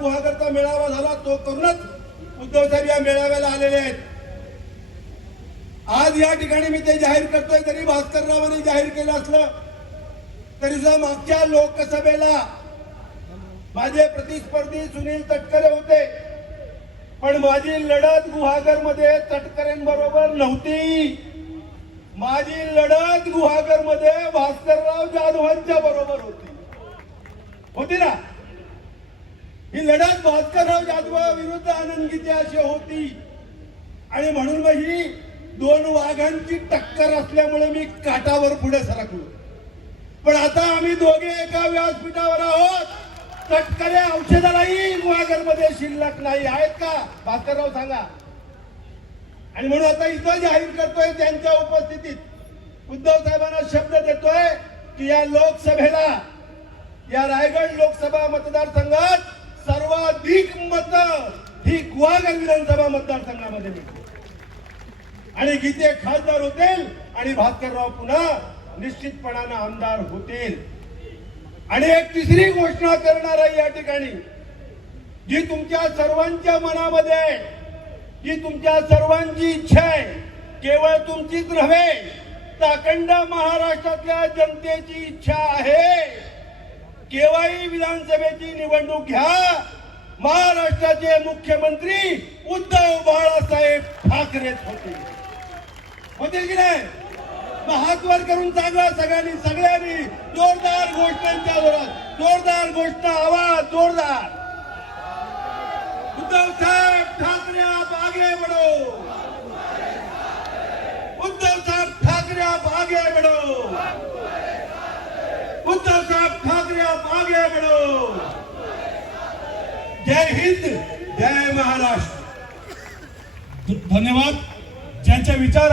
गुहागरचा मेळावा झाला तो करूनच उद्धव साहेब या मेळाव्याला आलेले आहेत. आज या ठिकाणी मी ते जाहीर करतोय तरी भास्कररावांनी जाहीर केलं असलं तरी सुद्धा मागच्या लोकसभेला माझे प्रतिस्पर्धी सुनील तटकरे होते. पण माझी लढत गुहागरमध्ये तटकरेंबरोबर नव्हती. माझी लढत गुहागरमध्ये भास्करराव जाधवांच्या बरोबर होती. होती ना? ही लढत भास्करराव जाधव विरुद्ध आनंद अशी होती. आणि म्हणून मग ही दोन वाघांची टक्कर असल्यामुळे मी काटावर पुढे सरकलो. पण आता आम्ही दोघे एका व्यासपीठावर आहोत. तटकरे औषधालाही मुळागरमध्ये शिल्लक नाही. आहेत का? भास्करराव सांगा. आणि म्हणून आता इथं जाहीर करतोय त्यांच्या उपस्थितीत. उद्धव साहेबांना शब्द देतोय की या लोकसभेला या रायगड लोकसभा मतदारसंघात सर्वाधिक मत ही गुहागर विधानसभा मतदारसंघामध्ये मिळते आणि गीते खासदार होतील आणि भास्करराव पुन्हा निश्चितपणानं आमदार होतील. आणि एक तिसरी घोषणा करणार आहे या ठिकाणी जी तुमच्या सर्वांच्या मनामध्ये आहे, जी तुमच्या सर्वांची इच्छा आहे केवळ तुमचीच नव्हे तर अखंड महाराष्ट्रातल्या जनतेची इच्छा आहे. केव्हाही विधानसभेची निवडणूक घ्या महाराष्ट्राचे मुख्यमंत्री उद्धव बाळासाहेब ठाकरे होते. होतील की नाही? मग हात वर करून सांगा सगळ्यांनी सगळ्यांनी. जोरदार घोषणांच्या जोरात. जोरदार घोषणा आवाज जोरदार. उद्धव साहेब ठाकरे आप आगे बढ़ो. उद्धव साहेब ठाकरे आप आगे बढ़ो. उद्धव साहेब ठाकरे आप आगे बढ़ो. जय हिंद जय महाराष्ट्र. धन्यवाद. ज्यांच्या विचार